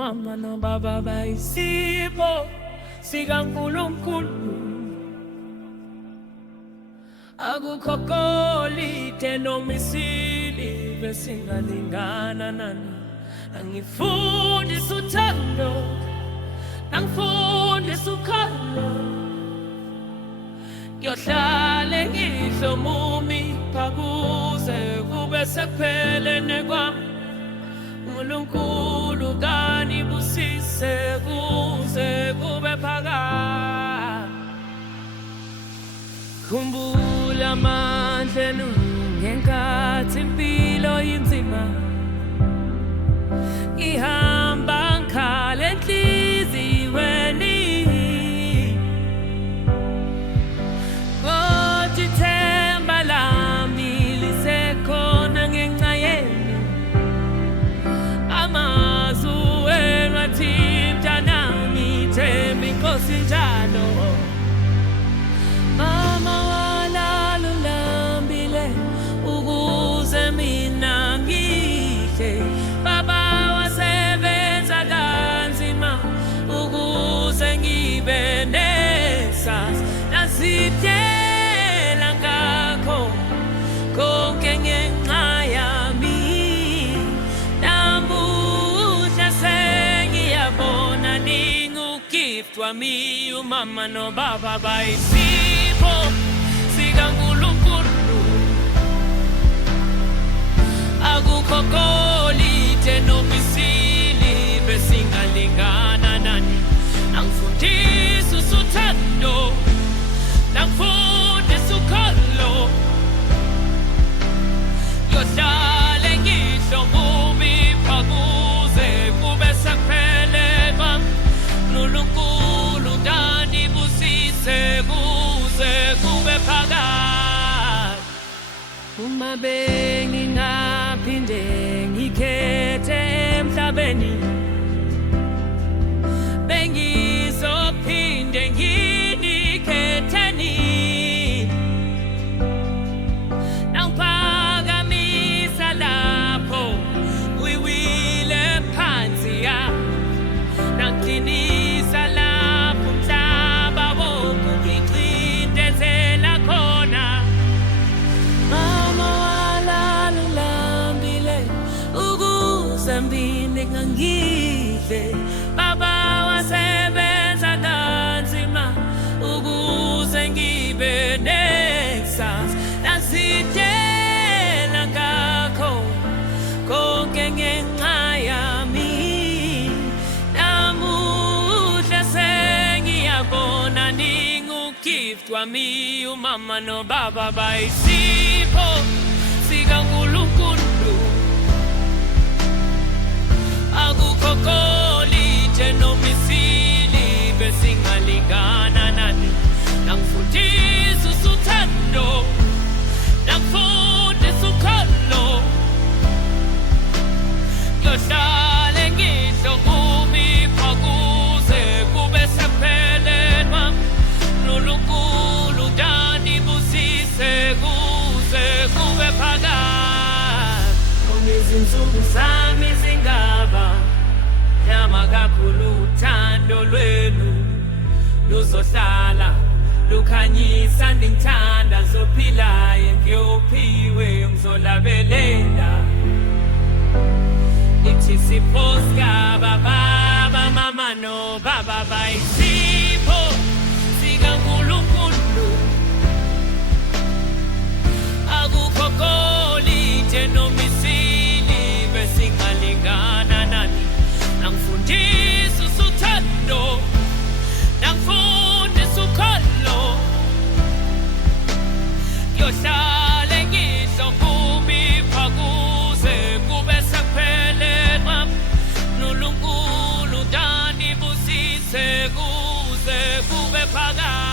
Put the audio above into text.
umama nobaba bayisipho sikaNkulunkulu. Akukho golide noma isili besingalingana nani. Angifundisa uthando, angifundisa ukholo. Ngiyohlala ngihlomumi phakuze kube sekupheleni kwami. uNkulunkulu kanibusise kuze kube phakade. Khumbula amandla enu ngenkathi impilo inzima. Ihamba ngikhala enhliziyweni. Kodwa ithemba lami lisekhona ngenxa yenu. Amazwi enu athi mntanami themba iNkosi njalo. Mama walala ulambile ukuze mina ngihle. Baba wasebenza kanzima ukuze ngibe nesasa. Nasitshela ngakho konke ngenxa yami. Namuhla sengiyabona ningu-gift wami. Umama nobaba bayisipho sikaNkulunkulu. Akukho golide noma isili besingalingana nani. Angifundisa uthando, angifundisa ukholo. Ngiyohlala ngihlomumi phakuze kube sekupheleni kwami. uNkulunkulu kanibusise kuze kube phakade. Uma bengingaphinde ngikhethe emhlabeni, bengizophinde nginikhetheni. Nangiphakamisa lapho wiwile phansi ya. Nangqinisa lapho umhlaba wonke ngicindezela khona. Mama walala ulambile ukuze mina ngihle. Baba wasebenza kanzima ukuze ngibe nesasa. Nasitshela ngakho konke ngenxa yami. Namuhla sengiyabona ningu-gift wami. Umama nobaba bayisipho sikaNkulunkulu. Akukho golide noma isili besingalingana nani. Nangifundisa uthando, nangifundisa ukholo. Ngiyohlala ngihlomumi phakuze kube sekupheleni kwami. uNkulunkulu kanibusise kuze kube phakade. Noma izinsuku zami zingaba nyama kakhulu, uthando lwenu luzohlala lukhanyisa. Ngithanda zophilayo ngiyophiwe ngizolabelela. Ithi sipho sikababa mama nobaba bayisipho sikaNkulunkulu. Akukho golide noma isili besingalingana nani. Nangifundisa uthando, nangifundisa ukholo. Ngiyohlala ngihlomumi phakuze kube sekupheleni kwami. uNkulunkulu kanibusise kuze kube phakade.